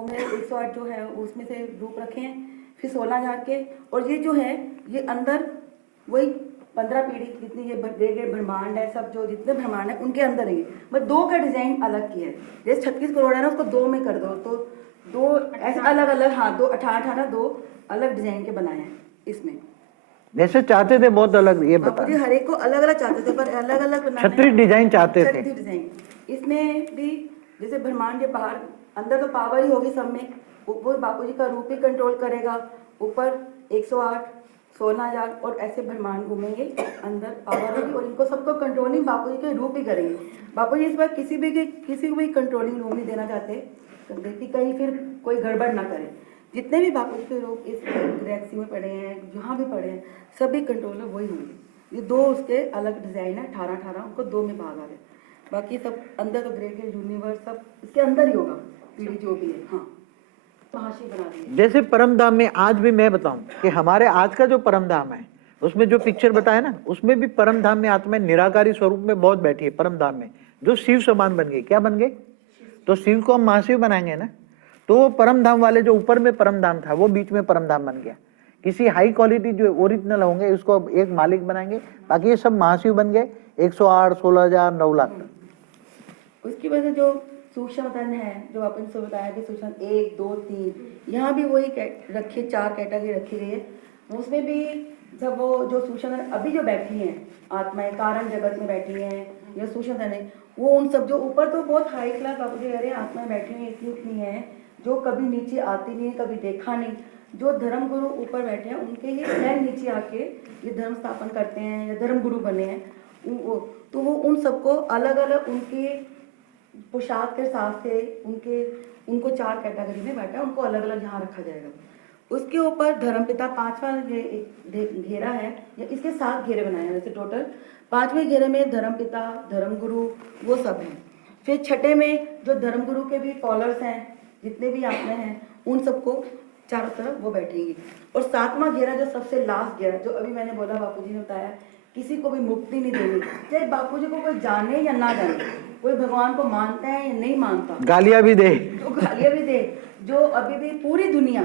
में 108 जो है उसमें से रूप रखे हैं, फिर 16,000 के, और ये जो है ये अंदर वही 15 पीढ़ी जितनी ये ग्रेडेड ब्रह्मांड है, सब जो जितने ब्रह्मांड है उनके अंदर ही मैं दो का डिजाइन अलग किया है। जैसे 36 करोड़ है ना, उसको दो में कर दो तो दो ऐसे अलग अलग, हाँ, दो 18 दो अलग डिजाइन के बनाए हैं इसमें। जैसे चाहते थे बहुत अलग, ये बापू जी हर एक को अलग अलग चाहते थे, पर अलग अलग बनाना, 36 डिजाइन चाहते थे। 36 डिजाइन इसमें भी। जैसे ब्रह्मांड के बाहर अंदर तो पावर ही होगी सब में, वो बापू जी का रूप ही कंट्रोल करेगा। ऊपर 108, 16,000 और ऐसे ब्रह्मांड घूमेंगे, अंदर पावर होगी और इनको सबको कंट्रोलिंग बापू जी के रूप ही करेंगे। बापू जी इस बार किसी को भी कंट्रोलिंग रूप नहीं देना चाहते कि कहीं फिर कोई गड़बड़ ना करे। जितने भी बापू जी के रूप इस गैलेक्सी में पड़े हैं, जहाँ भी पड़े हैं, सभी कंट्रोलर वही होंगे। ये दो उसके अलग डिजाइन है, 18 उनको दो में भाग आ गए। बाकी सब अंदर तो ग्रेट यूनिवर्स सब इसके अंदर ही होगा, पीढ़ी जो भी है। हाँ, महाशी बना दी। जैसे परम धाम में आज भी मैं बताऊं कि हमारे आज का जो परम धाम है उसमें जो पिक्चर बताया ना, उसमें भी परम धाम में आत्मा निराकारी स्वरूप में बहुत बैठी है। परम धाम में जो शिव समान बन गई, क्या बन गए? तो शिव को हम महाशिव बनाएंगे ना, तो वो परम धाम वाले जो ऊपर में परम धाम था वो बीच में परम धाम बन गया। किसी हाई क्वालिटी जो ओरिजिनल होंगे उसको एक मालिक बनाएंगे, बाकी ये सब महाशिव बन गए। 108, 16,000, 9 लाख। उसकी वजह से जो सूक्ष्म तन है, जो अपन से बताया कि सूक्ष्म 1, 2, 3, यहाँ भी वही रखी 4 कैटेगरी रखी गई है। उसमें भी जब वो जो सूक्ष्म तन अभी जो बैठी हैं आत्माएं कारण जगत में बैठी हैं, या सूक्ष्म तन है, वो उन सब जो ऊपर तो बहुत हाई क्लास बापू जी कह रहे हैं आत्माएं बैठी हुई इतनी है जो कभी नीचे आती नहीं, कभी देखा नहीं। जो धर्म गुरु ऊपर बैठे हैं उनके ही स्वयं नीचे आके ये धर्म स्थापन करते हैं या धर्म गुरु बने हैं, तो वो उन सबको अलग अलग उनके पोशाक के हिसाब से उनको 4 कैटेगरी में बैठा है, उनको अलग अलग यहाँ रखा जाएगा। उसके ऊपर धर्मपिता 5वां घेरा है, या इसके 7 घेरे बनाए हैं वैसे टोटल। 5वें घेरे में धर्मपिता, धर्मगुरु वो सब हैं। फिर 6ठे में जो धर्मगुरु के भी फॉलोअर्स हैं, जितने भी आत्मा हैं, उन सबको चारों तरफ वो बैठेंगी। और 7वां घेरा जो सबसे लास्ट घेरा, जो अभी मैंने बोला बापू जी ने बताया, किसी को भी मुक्ति नहीं देनी, चाहे बापू जी को कोई जाने या ना जाने, कोई भगवान को मानता है या नहीं मानता, गालियां भी दे, जो गालियां भी दे, जो अभी भी पूरी दुनिया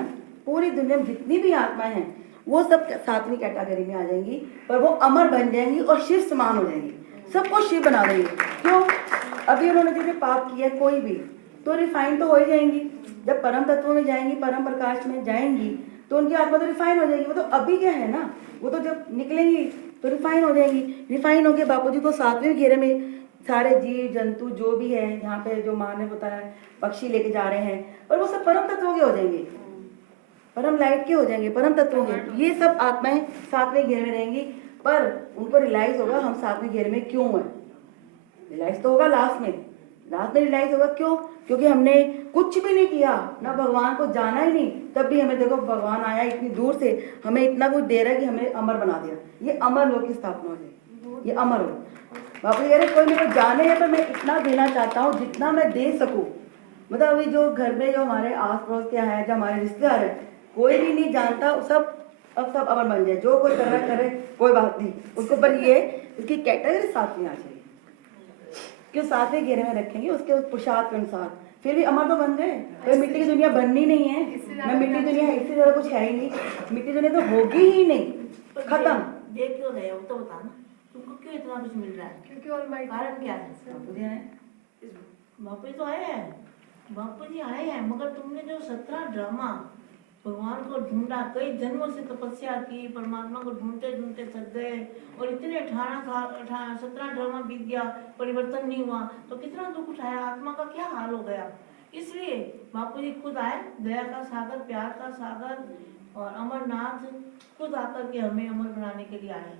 में जितनी भी आत्माएं हैं वो सब 7वीं कैटेगरी में आ जाएंगी, पर वो अमर बन जाएंगी और शिव समान हो जाएंगी, सबको शिव बना देंगे। क्यों? अभी उन्होंने जैसे पाप किया कोई भी, तो रिफाइन तो हो ही जाएंगी। जब परम तत्व में जाएंगी, परम प्रकाश में जाएंगी, तो उनकी आत्मा तो रिफाइन हो जाएगी। वो तो अभी क्या है ना, वो तो जब निकलेंगी तो रिफाइन हो जाएंगी। रिफाइन होके बापू जी को 7वें घेरे में सारे जीव जंतु जो भी है, यहाँ पे जो माँ ने बताया पक्षी लेके जा रहे हैं, पर वो सब परम तत्वों के हो जाएंगे, परम लाइट के हो जाएंगे, परम तत्वों के। ये सब आत्माएं 7वें घेरे में रहेंगी, पर उनको रियलाइज होगा हम 7वें घेरे में क्यों है। रियलाइज तो होगा लास्ट में रियलाइज होगा। क्यों? क्योंकि हमने कुछ भी नहीं किया, ना भगवान को जाना ही नहीं, तब भी हमें देखो भगवान आया इतनी दूर से, हमें इतना कुछ दे रहा है कि हमें अमर बना दिया। ये अमर लोक की स्थापना हो जाए, ये अमर हो। बापू कह रहे कोई मेरे को जाने है, पर मैं इतना देना चाहता हूँ जितना मैं दे सकूँ। मतलब अभी जो घर में जो हमारे आस पड़ोस के हैं, जो हमारे रिश्तेदार है, कोई भी नहीं जानता, सब अमर बन जाए। जो कोई कर रहा करे कोई बात नहीं उसको, पर ये इसकी कैटेगरी 7वीं आ जाएगी, क्यों 7वें घेरे में रखेंगे उसके उस पोशाक के अनुसार। फिर भी अमर तो बन गए, कोई मिट्टी की दुनिया बननी नहीं है ना, मिट्टी की दुनिया इससे ज्यादा कुछ है ही नहीं, मिट्टी दुनिया तो होगी ही नहीं, खत्म। ये क्यों नहीं है वो तो बता ना, तुमको क्यों इतना कुछ मिल रहा है? क्योंकि कारण क्या है? बापू जी तो आए हैं, बापू जी आए हैं, मगर तुमने जो 17 ड्रामा भगवान को ढूंढा, कई जन्मों से तपस्या की, परमात्मा को ढूंढते ढूंढते थक गए, और इतने 17 ड्रामा बीत गया, परिवर्तन नहीं हुआ, तो कितना दुख उठाया, आत्मा का क्या हाल हो गया। इसलिए बापू जी खुद आए, दया का सागर, प्यार का सागर, और अमरनाथ खुद आकर के हमें अमर बनाने के लिए आए।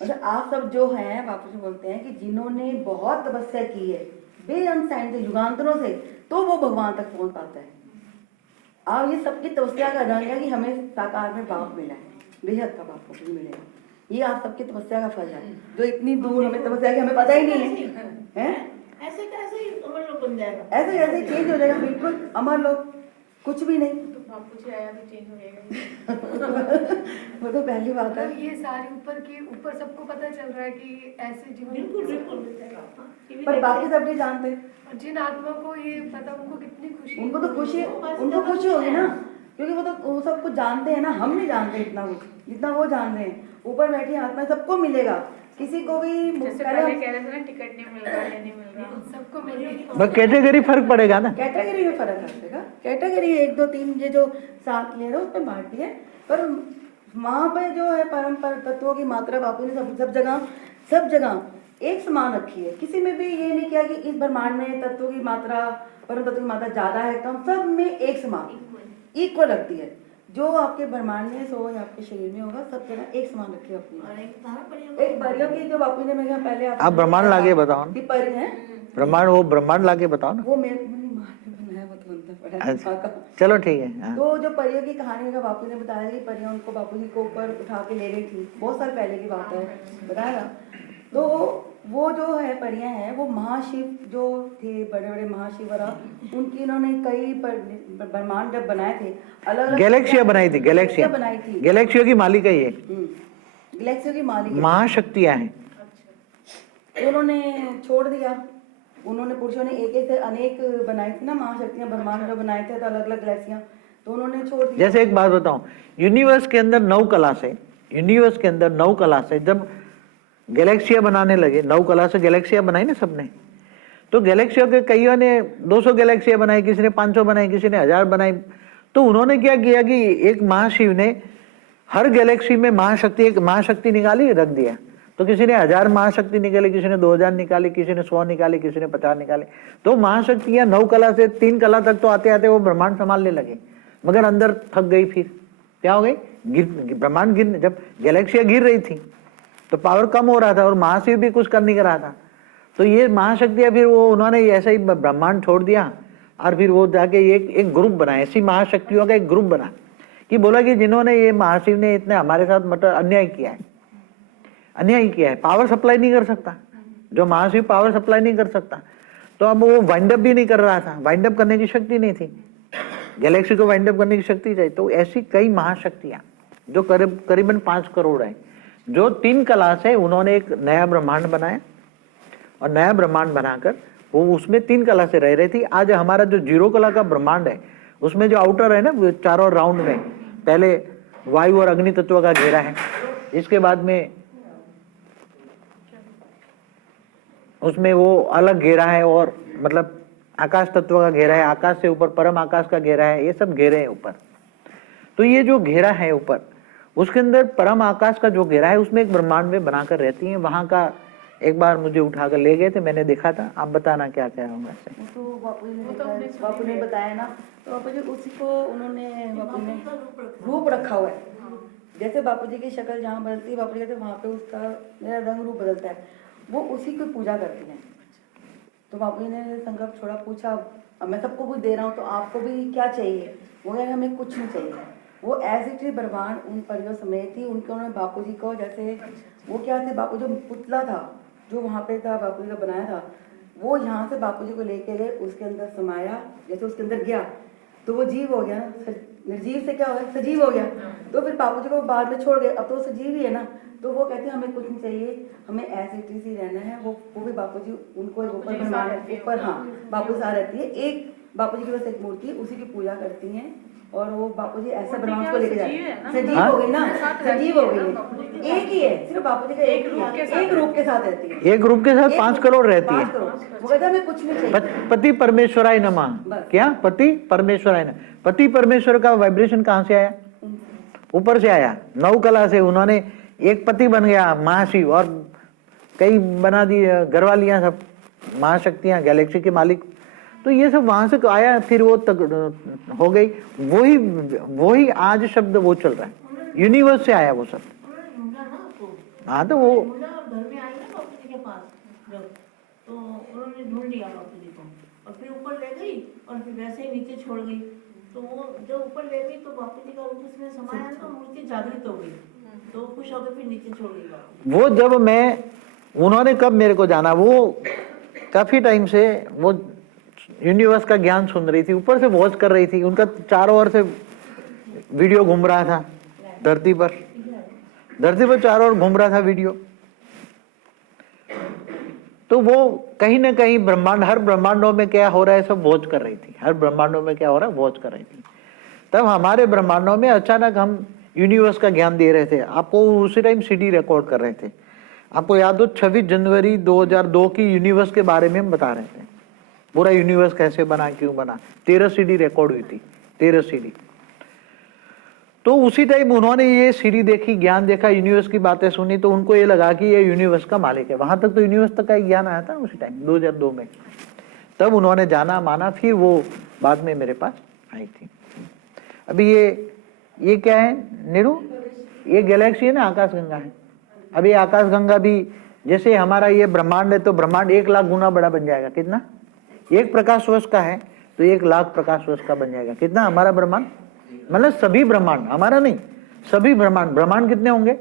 मतलब आप सब जो हैं, बापू जी बोलते हैं कि जिन्होंने बहुत तपस्या की है बेअंत से, युगांतरों से, तो वो भगवान तक पहुंच पाता है। और ये सबकी तपस्या का रंग है कि हमें साकार में बाप मिला है, बेहद का बाप को मिलेगा। ये आप सबकी तपस्या का फल है, जो इतनी दूर हमें तपस्या की हमें पता ही नहीं है। ऐसे कैसे अमर लोग बन जाएगा? ऐसे कैसे चेंज हो जाएगा, बिल्कुल अमर लोग कुछ भी नहीं। बापू जी आया तो चेंज हो जाएगा। वो तो पहली बात है। मतलब ये सारे ऊपर सबको पता चल रहा है कि ऐसे जीवन बिल्कुल बिल्कुल पर बाकी सब नहीं जानते। जिन आत्मा को ये पता उनको कितनी खुशी, उनको तो खुशी होगी ना, क्योंकि वो तो वो सब कुछ जानते हैं ना, हम नहीं जानते इतना कुछ जितना वो जान रहे हैं। ऊपर बैठी आत्मा सबको मिलेगा, किसी को भी जैसे पहले कह रहे थे ना टिकट नहीं मिल रहा है, नहीं मिल रहा, सबको मिलेगा। बस कैटेगरी फर्क पड़ेगा ना, कैटेगरी में फर्क आ जाएगा। कैटेगरी 1 2 3 ये जो 7 लेयर है उसमें बांट दिया, पर वहाँ पे जो है परम तत्वों की मात्रा बापू ने सब जगह एक समान रखी है। किसी में भी ये नहीं किया कि इस ब्रह्मांड में तत्वों की मात्रा, परम तत्व की मात्रा ज्यादा है कम, सब में एक समान इक्वल रखती है। जो आपके ब्रह्मांड में सो या आपके शरीर में होगा सब जगह एक समान रखी है अपनी। और एक परियों की जो बापू ने मेरे पहले आप ब्रह्मांड लाके बताओ ना, परी है ब्रह्मांड लाके बताओ ना। वो मेरी माँ ने बनाया, वो तो अंदर पड़ा है अच्छा, माँ का। चलो ठीक है। हाँ। तो जो परियों की कहानी का बापू ने बताया कि परियां उनको बापू जी को ऊपर उठा के ले गई थी, बहुत साल पहले की बात है, बताया ना। तो वो जो है परियां हैं वो महाशिव जो थे, बड़े बड़े महाशिवरा, उनकी इन्होंने कई ब्रह्मांड जब बनाए थे, अलग अलग गैलेक्सिया बनाई थी, गैलेक्सिया बनाई थी। गैलेक्सियों की मालिक है ये, गैलेक्सियों की मालिक है। महाशक्तियां हैं। तो उन्होंने छोड़ दिया, उन्होंने पुरुषों ने एक से अनेक बनाई थी ना महाशक्तियां, ब्रह्मांड जो बनाए थे तो अलग अलग गैलेक्सियां, तो उन्होंने छोड़ दिया। जैसे एक बात बताऊं, यूनिवर्स के अंदर 9 कला से, यूनिवर्स के अंदर 9 कला से जब गैलेक्सिया बनाने लगे, 9 कला से गैलेक्सिया बनाई ना सबने, तो गैलेक्सियों के कईयों ने 200 गैलेक्सिया बनाई, किसी ने 500 बनाई, किसी ने 1000 बनाई। तो उन्होंने क्या किया कि एक महाशिव ने हर गैलेक्सी में एक महाशक्ति निकाली, रख दिया। तो किसी ने 1000 महाशक्ति निकाली, किसी ने 2000 निकाली, किसी ने 100 निकाली, किसी ने 50 निकाले। तो महाशक्तियां 9 कला से 3 कला तक तो आते आते वो ब्रह्मांड संभालने लगे, मगर अंदर थक गई। फिर क्या हो गई, ब्रह्मांड गिर, जब गैलेक्सियां गिर रही थी तो पावर कम हो रहा था और महाशिव भी कुछ कर नहीं कर रहा था। तो ये महाशक्तियां फिर वो उन्होंने ऐसा ही ब्रह्मांड छोड़ दिया और फिर वो जाके एक ग्रुप बना, ऐसी महाशक्तियों का एक ग्रुप बना कि बोला कि जिन्होंने ये महाशिव ने इतने हमारे साथ मतलब अन्याय किया है, पावर सप्लाई नहीं कर सकता, जो महाशिव पावर सप्लाई नहीं कर सकता, तो अब वो वाइंड अप भी नहीं कर रहा था, वाइंड अप करने की शक्ति नहीं थी, गैलेक्सी को वाइंड अप करने की शक्ति चाहिए। तो ऐसी कई महाशक्तियां जो करीबन 5 करोड़ है, जो 3 कला से उन्होंने एक नया ब्रह्मांड बनाया और नया ब्रह्मांड बनाकर वो उसमें 3 कला से रह रही थी। आज हमारा जो 0 कला का ब्रह्मांड है उसमें जो आउटर है ना, वो चारों राउंड में पहले वायु और अग्नि तत्व का घेरा है, इसके बाद में उसमें वो अलग घेरा है और मतलब आकाश तत्व का घेरा है, आकाश से ऊपर परम आकाश का घेरा है, ये सब घेरे हैं ऊपर। तो ये जो घेरा है ऊपर, उसके अंदर परम आकाश का जो घेरा है उसमें एक ब्रह्मांड में बनाकर रहती हैं। वहां का एक बार मुझे उठाकर ले गए थे, मैंने देखा था। आप बताना क्या क्या होगा इससे। तो बापू ने बताया ना, तो बापू जी उसी को उन्होंने बापू ने रूप रखा हुआ है। जैसे बापू जी की शक्ल जहाँ बदलती है, बापू जी कहते वहाँ पे उसका मेरा रंग रूप बदलता है, वो उसी की पूजा करती हैं। तो बापू जी ने संकल्प छोड़ा, पूछा अब मैं सबको कुछ दे रहा हूँ तो आपको भी क्या चाहिए? वो कहे हमें कुछ नहीं चाहिए। वो ऐसी ब्रह्मांड उन परियों समेत थी, उनके उन्होंने बापू जी को, जैसे वो क्या थे, बापू जो पुतला था जो वहाँ पे था बापू जी का बनाया था, वो यहाँ से बापू जी को लेके गए, उसके अंदर समाया। जैसे उसके अंदर गया तो वो जीव हो गया ना, निर्जीव से क्या हो गया, सजीव हो गया। तो फिर बापू जी को बाद में छोड़ गए, अब तो वो सजीव ही है ना। तो वो कहते हैं हमें कुछ नहीं चाहिए, हमें ऐसे ही रहना है। वो भी बापू जी उनको ऊपर ब्रह्मांड ऊपर, हाँ बापू साथ रहती है। एक बापू जी की बस एक मूर्ति, उसी की पूजा करती हैं और वो बापू जी ऐसा ब्रह्मांड को लेके जाते हैं। सजीव हो गई ना, सजीव हो गई, एक ही है, सिर्फ बापू जी का एक रूप के साथ रहती है। एक रूप के साथ 5 करोड़ रहती है। वो कहता है हमें कुछ नहीं चाहिए। पति परमेश्वराय नमः। क्या? पति परमेश्वराय नमः। पति परमेश्वर का वाइब्रेशन कहाँ से आया? ऊपर से आया। 9 कला से उन्होंने एक पति बन गया महाशिव, और कई बना दी घरवालियां, सब महाशक्तियां, गैलेक्सी के मालिक। तो ये सब वहां से आया, फिर वो तक हो गई। वही आज शब्द वो चल रहा है, यूनिवर्स से आया वो सब। हाँ तो वो घर में आई ना बापू जी के पास जब, तो उन्होंने ढूंढ लिया बापू जी को और फिर ऊपर ले गई और फिर वैसे ही नीचे छोड़ गई। तो वो जब ऊपर ले गई तो बापू जी का रूप उसमें समाया तो मूर्ति जागृत हो गई, तो खुश होकर फिर नीचे छोड़ गई बापू। वो जब उन्होंने कब मेरे को जाना, वो काफी टाइम से वो यूनिवर्स का ज्ञान सुन रही थी, ऊपर से वॉच कर रही थी। उनका चारों ओर से वीडियो घूम रहा था धरती पर चारों ओर घूम रहा था वीडियो। तो वो कहीं ना कहीं ब्रह्मांड, हर ब्रह्मांडों में क्या हो रहा है सब वॉच कर रही थी, हर ब्रह्मांडों में क्या हो रहा है वॉच कर रही थी। तब हमारे ब्रह्मांडों में अचानक हम यूनिवर्स का ज्ञान दे रहे थे, आपको उसी टाइम सीडी रिकॉर्ड कर रहे थे। आपको याद हो 26 जनवरी 2002 की यूनिवर्स के बारे में हम बता रहे थे, पूरा यूनिवर्स कैसे बना, क्यों बना। 13 सीडी रिकॉर्ड हुई थी, 13 सीडी। तो उसी टाइम उन्होंने ये सीडी देखी, ज्ञान देखा, यूनिवर्स की बातें सुनी, तो उनको ये लगा कि ये यूनिवर्स का मालिक है। वहां तक तो यूनिवर्स तक का ज्ञान आया था उसी टाइम 2002 में। तब उन्होंने जाना माना, फिर वो बाद में मेरे पास आई थी। अभी ये क्या है नीरू, ये गैलेक्सी है ना, आकाशगंगा है। अभी आकाशगंगा भी जैसे हमारा ये ब्रह्मांड है, तो ब्रह्मांड 1 लाख गुना बड़ा बन जाएगा। कितना? 1 प्रकाश वर्ष का है तो 1 लाख प्रकाश वर्ष का बन जाएगा। कितना हमारा ब्रह्मांड, मतलब सभी ब्रह्मांड, हमारा नहीं, सभी ब्रह्मांड। ब्रह्मांड कितने होंगे?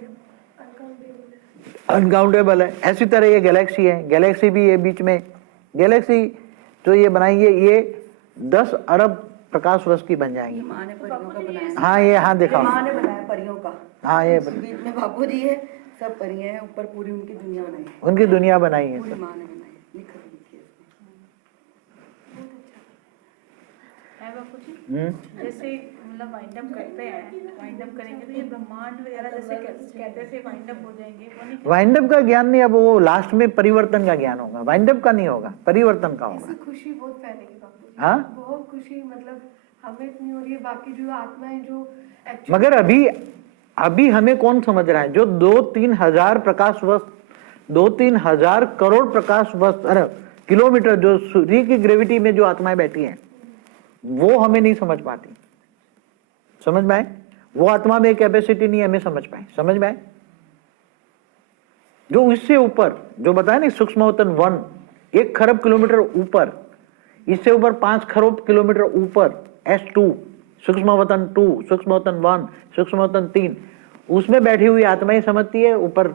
अनकाउंटेबल है। ऐसी तरह ये गैलेक्सी है, गैलेक्सी भी ये बीच में गैलेक्सी जो ये बनाएंगे ये 10 अरब प्रकाश वर्ष की बन जाएंगी। माँ ने परियों का बनाया। हाँ ये, हाँ दिखाओ। माँ ने बनाया परियों का। हाँ ये बीच में बापू जी है, सब परियां हैं, ऊपर पूरी उनकी दुनिया बनाई है, उनकी दुनिया बनाई है पूरी सब। माँ ने बनाई, लिखा लिखी है है बापू जी। जैसे मतलब वाइंड अप करते हैं, वाइंड अप करेंगे तो ये ब्रह्मांड वगैरह जैसे कहते थे वाइंड अप हो जाएंगे, वो नहीं? वाइंड अप का ज्ञान नहीं, अब वो लास्ट में परिवर्तन का ज्ञान होगा, वाइंड अप का नहीं होगा, परिवर्तन का होगा। इससे खुशी बहुत फैलेगी बापू जी। हाँ बहुत खुशी, मतलब हमें इतनी हो रही है, बाकी जो आत्माएं जो मगर अभी हमें कौन समझ रहा है? जो 2-3 हजार प्रकाश वर्ष, 2-3 हजार करोड़ प्रकाश वर्ष, अरे किलोमीटर जो सूर्य की ग्रेविटी में जो आत्माएं बैठी हैं, वो हमें नहीं समझ पाती। समझ में आए? वो आत्मा में कैपेसिटी नहीं हमें समझ पाए। समझ में आए? जो इससे ऊपर जो बताया ना, सूक्ष्मवतन 1 1 खरब किलोमीटर ऊपर, इससे ऊपर 5 खरब किलोमीटर ऊपर S2, सूक्ष्मवतन 2, सूक्ष्मवतन 1, सूक्ष्मवतन 3, उसमें बैठी हुई आत्माएं समझती है। ऊपर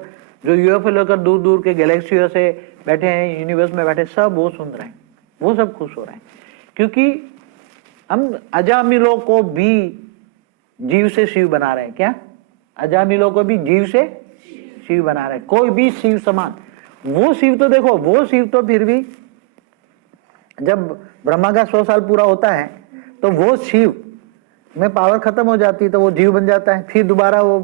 जो यूएफओ लेकर दूर दूर के गैलेक्सियों से बैठे हैं, यूनिवर्स में बैठे, सब वो सुन रहे हैं, वो सब खुश हो रहे हैं। क्योंकि हम अजामिलों को भी जीव से शिव बना रहे हैं। क्या? अजामिलों को भी जीव से शिव बना रहे हैं। कोई भी शिव समान, वो शिव तो देखो, वो शिव तो फिर भी जब ब्रह्मा का 100 साल पूरा होता है तो वो शिव में पावर खत्म हो जाती है, तो वो जीव बन जाता है। फिर दोबारा वो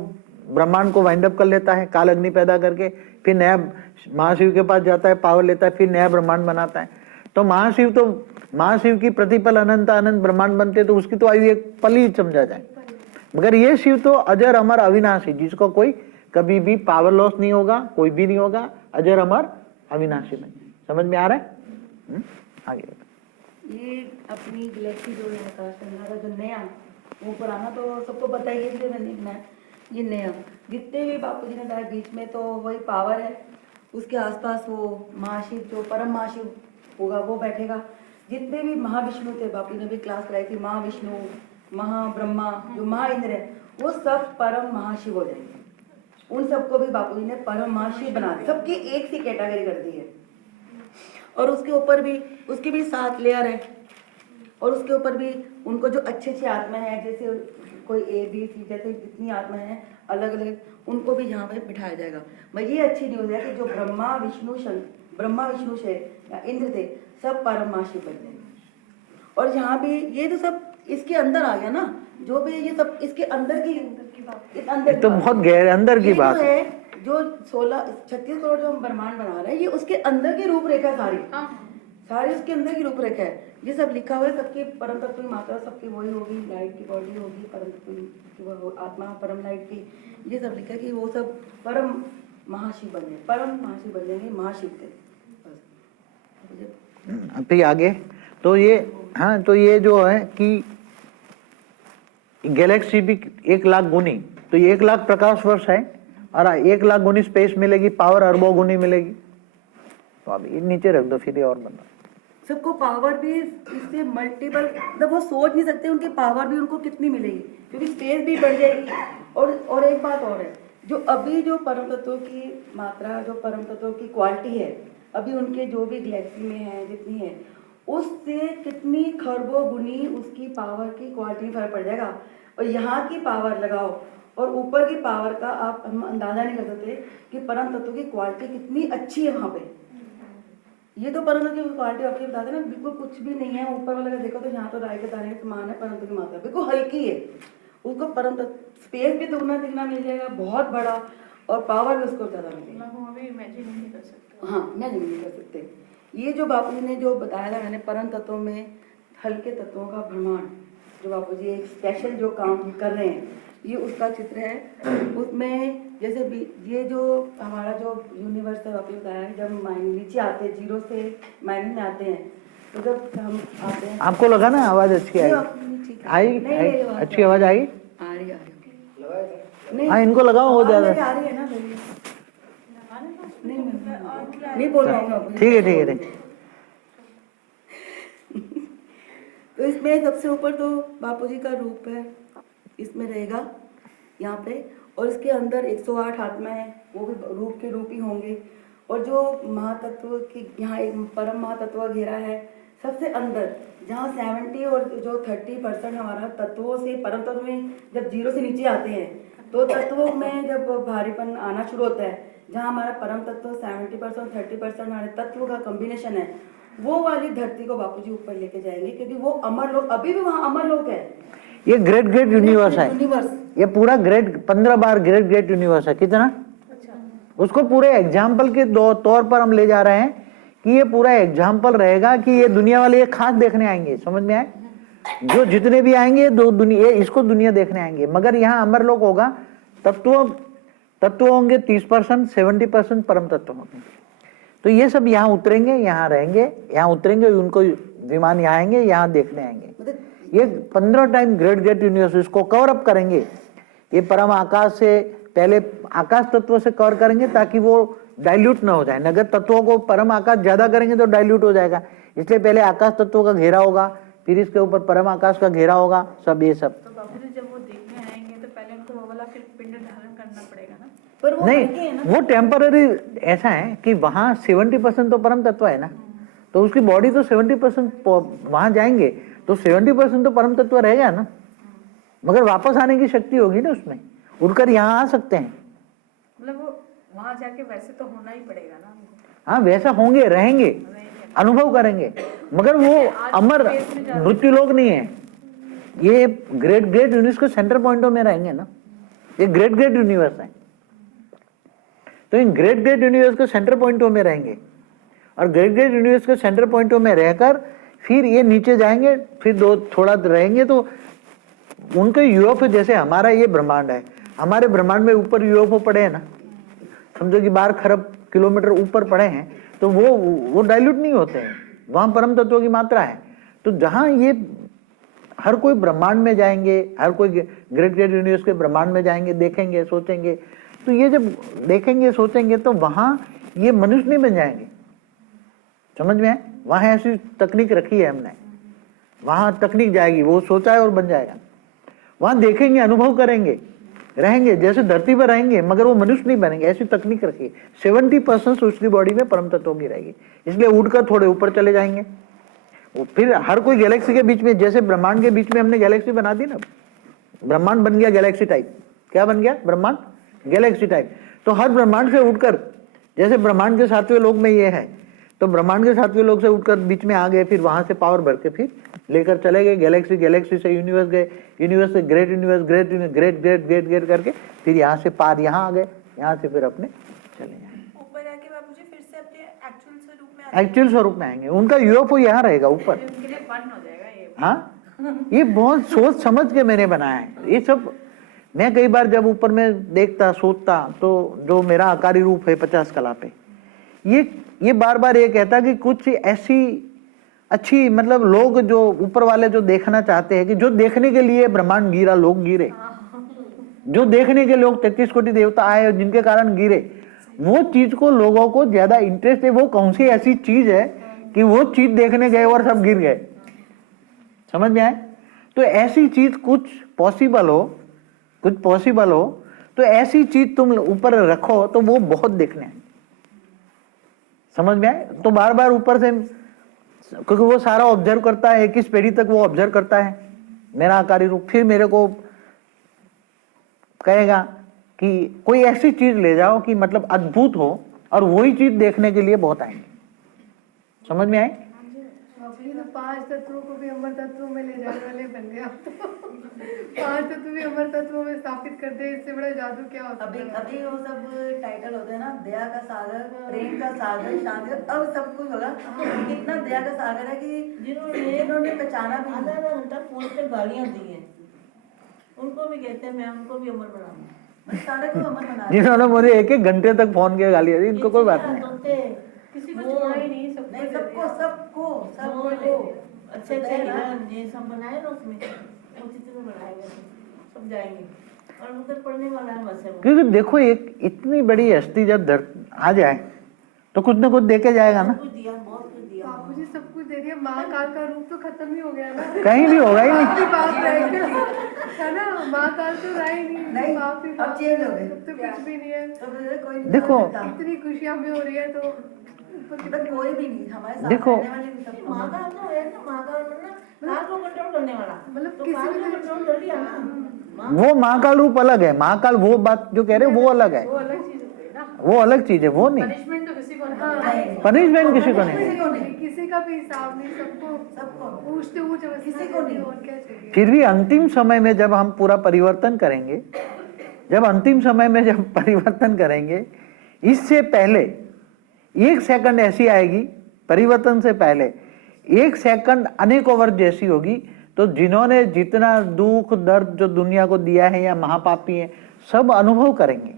ब्रह्मांड को वाइंड अप कर लेता है काल अग्नि पैदा करके, फिर नया महाशिव के पास जाता है, पावर लेता है, फिर नया ब्रह्मांड बनाता है। तो महाशिव की प्रतिपल अनंत अनंत ब्रह्मांड बनते, तो उसकी तो आयु एक पल ही समझा जाए। मगर ये शिव तो अजर अमर अविनाशी, जिसको कोई कभी भी पावर लॉस नहीं होगा, कोई भी नहीं होगा, अजर अमर अविनाशी बन। समझ में आ रहा है? आगे ये अपनी गैलेक्सी जो है आकाशगंगा का जो नया, वो पुराना तो सबको पता ही है, इसलिए मैंने लिखना है ये नया। जितने भी बापू जी ने बताया बीच में, तो वही पावर है, उसके आसपास वो महाशिव जो परम महाशिव होगा वो बैठेगा। जितने भी महाविष्णु थे, बापू ने भी क्लास कराई थी, महाविष्णु, महाब्रह्मा, जो महाइंद्र है, वो सब परम महाशिव हो जाएंगे। उन सबको भी बापू जी ने परम महाशिव बना दिया, सबकी एक सी कैटेगरी कर दी है। और उसके ऊपर भी, उसके भी 7 लेयर है, और उसके ऊपर भी उनको जो अच्छी अच्छी आत्माएं हैं, जैसे कोई A B C जैसे जितनी आत्माएं हैं अलग अलग, उनको भी यहाँ पे बिठाया जाएगा। मैं ये अच्छी न्यूज़ है कि जो ब्रह्मा विष्णु से या इंद्र थे, सब परम महाशिव बन जाएंगे। और यहाँ भी ये तो सब इसके अंदर आ गया ना, जो भी ये सब इसके अंदर की बात, इस अंदर तो बहुत गहरे अंदर की बात है। जो 36 करोड़ जो हम ब्रह्मांड बना रहे हैं, ये उसके अंदर की रूपरेखा सारी उसके अंदर की रूपरेखा है। ये सब लिखा हुआ है, सबकी परम तत्व की मात्रा सबकी वही होगी, लाइट की बॉडी होगी, परम तत्व की वो आत्मा परम लाइट की, ये सब लिखा है कि वो सब परम महाशिव बन जाएंगे, परम महाशिव बन जाएंगे, महाशिव के बस। फिर आगे तो ये, हाँ तो ये जो है कि गैलेक्सी भी 1 लाख गुनी, तो ये 1 लाख प्रकाश वर्ष है, और 1 लाख गुनी स्पेस मिलेगी, पावर अरबों गुनी मिलेगी। तो अब ये नीचे रख दो, फिर ये और बंदा सबको पावर भी इससे मल्टीपल, मतलब वो सोच नहीं सकते उनकी पावर भी उनको कितनी मिलेगी, क्योंकि स्पेस भी बढ़ जाएगी। और एक बात और है, जो अभी जो परम तत्वों की मात्रा, जो परम तत्वों की क्वालिटी है, अभी उनके जो भी गैलेक्सी में है जितनी है, उससे कितनी खरबों गुनी उसकी पावर की क्वालिटी में फर्क पड़ जाएगा। और यहाँ की पावर लगाओ और ऊपर की पावर का आप हम अंदाजा नहीं कर सकते कि परम तत्व की क्वालिटी कितनी अच्छी है वहाँ पे। ये तो परम तत्व की क्वालिटी आपको बताते ना, बिल्कुल कुछ भी नहीं है। ऊपर वाला का देखो तो यहाँ तो राय के दाने का समान है, परम तत्व की मात्रा बिल्कुल हल्की है। उसको परम तत्व स्पेस भी दुगना तिगना मिल जाएगा, बहुत बड़ा, और पावर भी उसको ज़्यादा मिलेगी। हम अभी इमेजिन नहीं कर सकते। हाँ, मैं नहीं कर सकते। ये जो बापू जी ने जो बताया था मैंने, परम तत्वों में हल्के तत्वों का ब्रह्मांड, जो बापू जी एक स्पेशल जो काम कर रहे हैं, ये उसका चित्र है। उसमें जैसे ये जो हमारा जो यूनिवर्स है, बापू बताया है, जब माइंड नीचे आते हैं, जीरो से माइंड में आते हैं, तो जब हम आते हैं, आपको लगा ना आवाज अच्छी आई? अच्छी आवाज आई? आ रही नहीं, हाँ, इनको लगाओ वो ज्यादा। आ रही है ना, नहीं बोल रहा हूँ। ठीक है, ठीक है। तो इसमें सबसे ऊपर तो बापू जी का रूप है, इसमें रहेगा यहाँ पे, और इसके अंदर 108 आत्मा है, वो भी रूप के रूप ही होंगे। और जो महातत्व की यहाँ एक परम महातत्व घेरा है सबसे अंदर, जहाँ 70 और जो 30% हमारा तत्वों से, परम तत्व में जब जीरो से नीचे आते हैं तो तत्वों में जब भारीपन आना शुरू होता है, जहाँ हमारा परम तत्व 70% 30% हमारे तत्व का कॉम्बिनेशन है, वो वाली धरती को बापूजी ऊपर लेके जाएंगे, क्योंकि वो अमर लोक, अभी भी वहाँ अमर लोक है। ये ग्रेट ग्रेट यूनिवर्स है, ये पूरा ग्रेट 15 बार ग्रेट ग्रेट यूनिवर्स है। कितना? उसको पूरे एग्जाम्पल के तौर पर हम ले जा रहे हैं कि ये पूरा एग्जाम्पल रहेगा कि ये दुनिया वाले ये खास देखने आएंगे। समझ में आए? जो जितने भी आएंगे इसको दुनिया देखने आएंगे। मगर यहाँ अमर लोक होगा, तत्व होंगे 30%, 70% परम तत्व होंगे। तो ये सब यहाँ उतरेंगे, यहाँ रहेंगे, यहाँ उतरेंगे, उनको विमान यहाँ आएंगे, यहाँ देखने आएंगे। ये 15 टाइम ग्रेट ग्रेट यूनिवर्स इसको कवर अप करेंगे। ये परम आकाश से पहले आकाश तत्व से कवर करेंगे ताकि वो डाइल्यूट ना हो जाए। नगर तत्वों को परम आकाश ज्यादा करेंगे तो डाइल्यूट हो जाएगा, इसलिए पहले आकाश तत्वों का घेरा होगा, फिर इसके ऊपर परम आकाश का घेरा होगा, सब ये सब। तो बाबू जी जब वो देखने आएंगे तो पहले उनको वो वाला फिर पिंड धारण करना पड़ेगा ना? पर वो नहीं, वो टेम्पररी ऐसा है कि वहाँ 70% तो परम तत्व है ना, तो उसकी बॉडी तो 70% वहां जाएंगे तो 70% तो परम तत्व रहेगा ना, मगर वापस आने की शक्ति होगी ना उसमें, उड़कर यहाँ आ सकते हैं। मतलब वो वहां जाके वैसे तो होना ही पड़ेगा ना? हाँ, वैसा होंगे, रहेंगे, अनुभव करेंगे, मगर वो अमर मृत्यु लोक नहीं है। ये ग्रेट ग्रेट यूनिवर्स के सेंटर पॉइंटों में रहेंगे ना, ये ग्रेट ग्रेट यूनिवर्स है, तो इन ग्रेट ग्रेट यूनिवर्स के सेंटर पॉइंटों में रहेंगे, और ग्रेट ग्रेट यूनिवर्स के सेंटर पॉइंटों में रहकर फिर ये नीचे जाएंगे, फिर थोड़ा रहेंगे तो उनके यूएफओ, जैसे हमारा ये ब्रह्मांड है, हमारे ब्रह्मांड में ऊपर यूएफओ पड़े हैं ना, समझो कि 12 खरब किलोमीटर ऊपर पड़े हैं, तो वो डाइल्यूट नहीं होते हैं, वहां परम तत्वों की मात्रा है। तो जहां ये हर कोई ब्रह्मांड में जाएंगे, हर कोई ग्रेट ग्रेट यूनिवर्स के ब्रह्मांड में जाएंगे, देखेंगे, सोचेंगे, तो ये जब देखेंगे सोचेंगे तो वहां ये मनुष्य नहीं बन जाएंगे। समझ में आए? वहां ऐसी तकनीक रखी है हमने, वहां तकनीक जाएगी, वो सोचा है और बन जाएगा। वहां देखेंगे, अनुभव करेंगे, रहेंगे, जैसे धरती पर रहेंगे, मगर वो मनुष्य नहीं बनेंगे, ऐसी तकनीक रखी है। 70% उसकी बॉडी में परम तत्वों की रहेगी, इसलिए उड़कर थोड़े ऊपर चले जाएंगे। फिर हर कोई गैलेक्सी के बीच में, जैसे ब्रह्मांड के बीच में हमने गैलेक्सी बना दी ना, ब्रह्मांड बन गया गैलेक्सी टाइप। क्या बन गया? ब्रह्मांड गैलेक्सी टाइप। तो हर ब्रह्मांड से उठकर, जैसे ब्रह्मांड के 7वें लोक में ये है, तो ब्रह्मांड के 7वें लोक से उठकर बीच में आ गए, फिर वहां से पावर भर के फिर लेकर चले गए गैलेक्सी, गैलेक्सी से यूनिवर्स गए, यूनिवर्स से great universe, great great great great great करके फिर यहाँ से पार यहाँ आ गए, यहाँ से फिर अपने चले जाए ऊपर आके बाबूजी फिर से अपने एक्चुअल स्वरूप में एक्चुअल स्वरूप में आएंगे। उनका यूएफओ यहाँ रहेगा ऊपर। उनके लिए फन हो जाएगा ये। हाँ, ये बहुत सोच समझ के मैंने बनाया है ये सब। मैं कई बार जब ऊपर में देखता सोचता, तो जो मेरा आकारी रूप है 50 कला पे, ये बार बार ये कहता कि कुछ ऐसी अच्छी, मतलब लोग जो ऊपर वाले जो देखना चाहते हैं, कि जो देखने के लिए ब्रह्मांड गिरा, लोग गिरे, जो देखने के लोग 33 कोटि देवता आए और जिनके कारण गिरे, वो चीज को लोगों को ज्यादा इंटरेस्ट है। वो कौन सी ऐसी चीज है कि वो चीज देखने गए और सब गिर गए? समझ में आए? तो ऐसी चीज कुछ पॉसिबल हो, तो ऐसी चीज तुम ऊपर रखो तो वो बहुत देखने आए। समझ में आए? तो बार बार ऊपर से, क्योंकि वो सारा ऑब्जर्व करता है, 21 पीढ़ी तक वो ऑब्जर्व करता है मेरा आकारी रूप। फिर मेरे को कहेगा कि कोई ऐसी चीज ले जाओ कि मतलब अद्भुत हो, और वही चीज देखने के लिए बहुत आएंगे। समझ में आए? बापू जी तो 5 तत्वों को भी अमर तत्वों में ले जाने वाले बन गए आप तो। 5 तत्व भी अमर तत्वों में स्थापित करते हैं, इससे बड़ा जादू क्या होता अभी है? अभी वो सब टाइटल होते हैं ना, दया का सागर, प्रेम का सागर, शांति का, अब सब कुछ होगा। कितना दया का सागर है कि जिन्होंने पहचाना भी नहीं। आधा घंटा फोन पे गालियां दी हैं, उनको भी कहते हैं मैं उनको भी अमर बनाऊंगा। बस सारे को अमर बना दिया। जिन्होंने मुझे 1-1 घंटे तक फोन किया, गालियां दी, इनको कोई बात नहीं। किसी को छोड़ा ही नहीं, सबको नहीं, दे दिया। सबको अच्छे अच्छे हिरण ये सब बनाए ना, उसमें वो जितने बनाए गए थे सब जाएंगे, और उधर पढ़ने वाला है बस है वो। क्योंकि देखो, एक इतनी बड़ी हस्ती जब आ जाए तो कुछ ना कुछ दे के जाएगा ना। बहुत कुछ दिया, बहुत कुछ दिया। बापू जी सब कुछ दे दिया, महाकाल का रूप तो खत्म ही हो गया ना। कहीं भी होगा ही नहीं। बाप ही बाप रहेगा, है ना? महाकाल तो रहा ही नहीं, नहीं, बाप ही अब बाप चेंज हो गए। अब तो कुछ भी नहीं है। तो कोई नहीं देखो, करता। इतनी खुशियां भी हो रही है तो मतलब कोई भी नहीं, हमारे साथ देखो, रहने वाले भी सब महाकाल तो है ना, महाकाल में ना काल को कंट्रोल करने वाला, मतलब तो किसी काल भी को कंट्रोल कर लिया ना। वो महाकाल रूप अलग है। महाकाल वो बात जो कह रहे हैं वो अलग है, वो अलग चीज होती है ना। वो अलग चीज है, वो नहीं। पनिशमेंट तो किसी को नहीं। हाँ, पनिशमेंट किसी को नहीं। किसी का भी हिसाब नहीं, सबको पूछते हुए किसी को नहीं। और क्या चाहिए? फिर भी अंतिम समय में जब हम पूरा परिवर्तन करेंगे, जब अंतिम समय में जब परिवर्तन करेंगे, इससे पहले 1 सेकंड ऐसी आएगी, परिवर्तन से पहले 1 सेकंड अनेकों वर्ष जैसी होगी। तो जिन्होंने जितना दुख दर्द जो दुनिया को दिया है या महापापी है, सब अनुभव करेंगे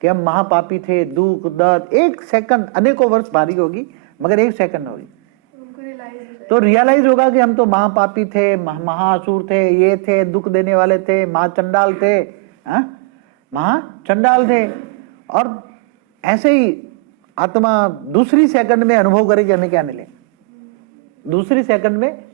कि हम महापापी थे, दुख दर्द। 1 सेकंड अनेकों वर्ष भारी होगी, मगर 1 सेकंड होगी। उनको रियलाइज हो जाए। तो रियलाइज होगा कि हम तो महापापी थे, महाअसुर थे, ये थे, दुख देने वाले थे, महाचंडाल थे, महाचंडाल थे। और ऐसे ही आत्मा दूसरी सेकंड में अनुभव करेगी हमें क्या मिले। दूसरी सेकंड में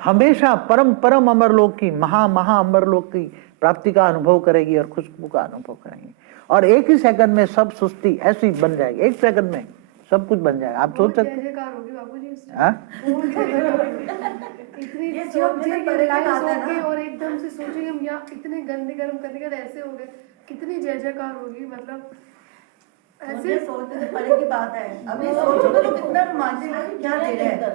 हमेशा परम परम अमरलोक की, महा अमरलोक की प्राप्ति का अनुभव करेगी और खुशबू का अनुभव करेंगे। और 1 ही सेकंड में सब सुस्ती ऐसी बन जाएगी, 1 सेकंड में सब कुछ बन जाएगा। आप सोच सकते जयकार होगी बापू जी उससे। इतनी ये सोच सोच के के रियलाइज बात है होके ना। और एकदम से सोचेंगे हम यहाँ इतने गंदे कर्म करने के बाद ऐसे हो गए, कितनी जय जयकार होगी। मतलब ऐसे सोचने से परे की बात है। अभी सोचोगे तो कितना रोमांचक है, क्या दे रहे हैं।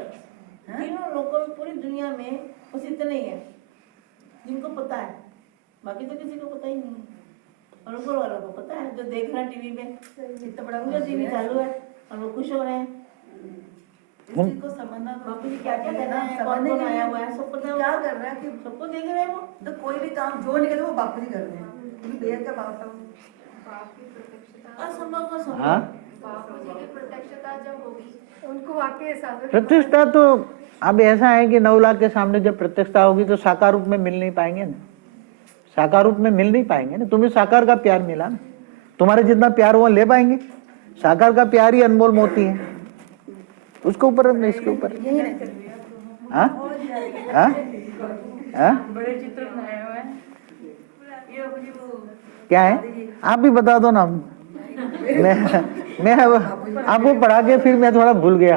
तीनों लोगों में पूरी दुनिया में बस इतने ही है जिनको पता है, बाकी तो किसी को पता ही नहीं है। और ऊपर वालों को पता है, जो देख रहा है टीवी में, इतना बड़ा उनका टीवी चालू है और वो खुश हो रहे हैं। किसी को समझना बापू जी क्या क्या कहना है, कौन समझने कौन के लिए आया हुआ है, सब पता है। क्या कर रहा है कि सबको देख रहे हैं वो। तो कोई भी काम जो नहीं करते वो बापू जी कर रहे हैं, क्योंकि बेहद का बात है। असंभव का संभव। हाँ, बापू जी की प्रत्यक्षता जब होगी उनको वाकई एहसास होगा। प्रतिष्ठा तो अब ऐसा है कि 9 लाख के सामने जब प्रतिष्ठा होगी तो साकार रूप में मिल नहीं पाएंगे ना। साकार रूप में मिल नहीं पाएंगे ना। तुम्हें साकार का प्यार मिला ना, तुम्हारे जितना प्यार वो ले पाएंगे। साकार का प्यार ही अनमोल मोती है, उसके ऊपर इसके ऊपर। हाँ हाँ हाँ, बड़े चित्र बनाए हुए हैं। क्या है आप भी बता दो ना। मैं अब आपको पढ़ा के फिर मैं थोड़ा भूल गया।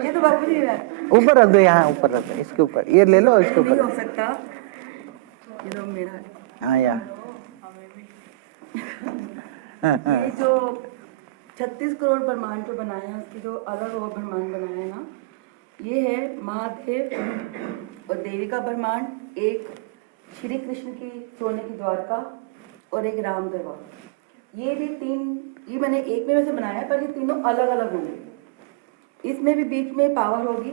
ये तो बापू जी है, ऊपर रख दो, यहाँ ऊपर रख दो, इसके ऊपर ये ले लो, इसके नहीं हो ऊपर। सकता। ये तो मेरा हाँ यार, ये जो 36 करोड़ ब्रह्मांड जो बनाए हैं, उसकी जो अलग वो ब्रह्मांड बनाए हैं ना, ये है महादेव और देवी का ब्रह्मांड, एक श्री कृष्ण की सोने की द्वारका और एक राम दरबार। ये भी 3, ये मैंने एक में वैसे बनाया है, पर ये तीनों अलग अलग होंगे। इसमें भी बीच में पावर होगी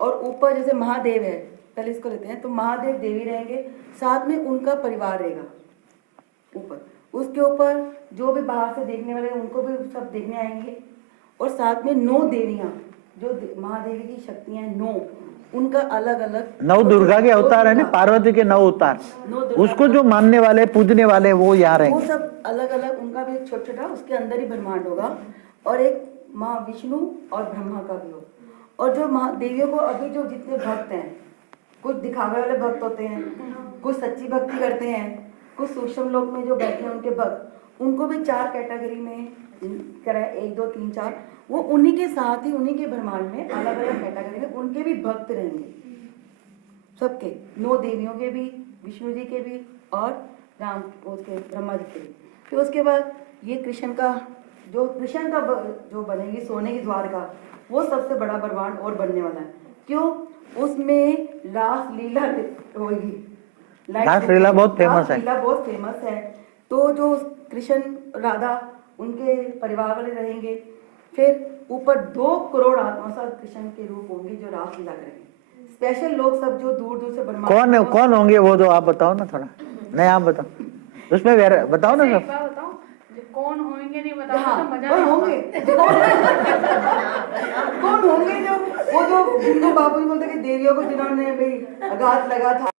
और ऊपर जैसे महादेव है, पहले इसको लेते हैं, तो महादेव देवी रहेंगे, साथ में उनका परिवार रहेगा ऊपर। उसके ऊपर जो भी बाहर से देखने वाले उनको भी सब देखने आएंगे, और साथ में 9 देवियाँ जो महादेवी की शक्तियाँ हैं, 9, उनका अलग अलग 9 दुर्गा के अवतार है ना, पार्वती के 9 अवतार। उसको जो मानने वाले पूजने वाले वो यहाँ वो रहेंगे। सब अलग अलग, उनका भी छोटा छोटा उसके अंदर ही ब्रह्मांड होगा। और एक माँ विष्णु और ब्रह्मा का भी होगा। और जो महादेवियों को अभी जो जितने भक्त हैं, कुछ दिखावे वाले भक्त होते हैं, कुछ सच्ची भक्ति करते हैं, कुछ सूक्ष्म लोक में जो बैठे हैं उनके भक्त, उनको भी 4 कैटेगरी में कराए, 1 2 3 4। वो उन्हीं के साथ ही उन्हीं के ब्रह्मांड में अलग अलग कैटेगरी में उनके भी भक्त रहेंगे, सबके 9 देवियों के भी, विष्णु जी के भी और राम उसके ब्रह्मा जी के भी। फिर उसके बाद ये कृष्ण का जो बनेगी सोने की द्वारका, वो सबसे बड़ा ब्रह्मांड और बनने वाला है। क्यों? उसमें रास लीला होगी। रास लीला बहुत फेमस है। रास लीला बहुत फेमस है। तो जो कृष्ण राधा उनके परिवार वाले रहेंगे, फिर ऊपर 2 करोड़ आत्मा सब कृष्ण के रूप होंगे जो रास लीला करेंगे। स्पेशल लोग सब जो दूर दूर से ब्रह्मांड कौन होंगे वो तो आप बताओ ना थोड़ा। नहीं आप बताओ, उसमें बताओ ना एक सब। बार बताओ, जो कौन होंगे नहीं बताओ हाँ, तो मजा वो नहीं होंगे कौन होंगे जो वो जो जिनको बाबू जी बोलते कि देवियों को जिन्होंने भाई आघात लगा था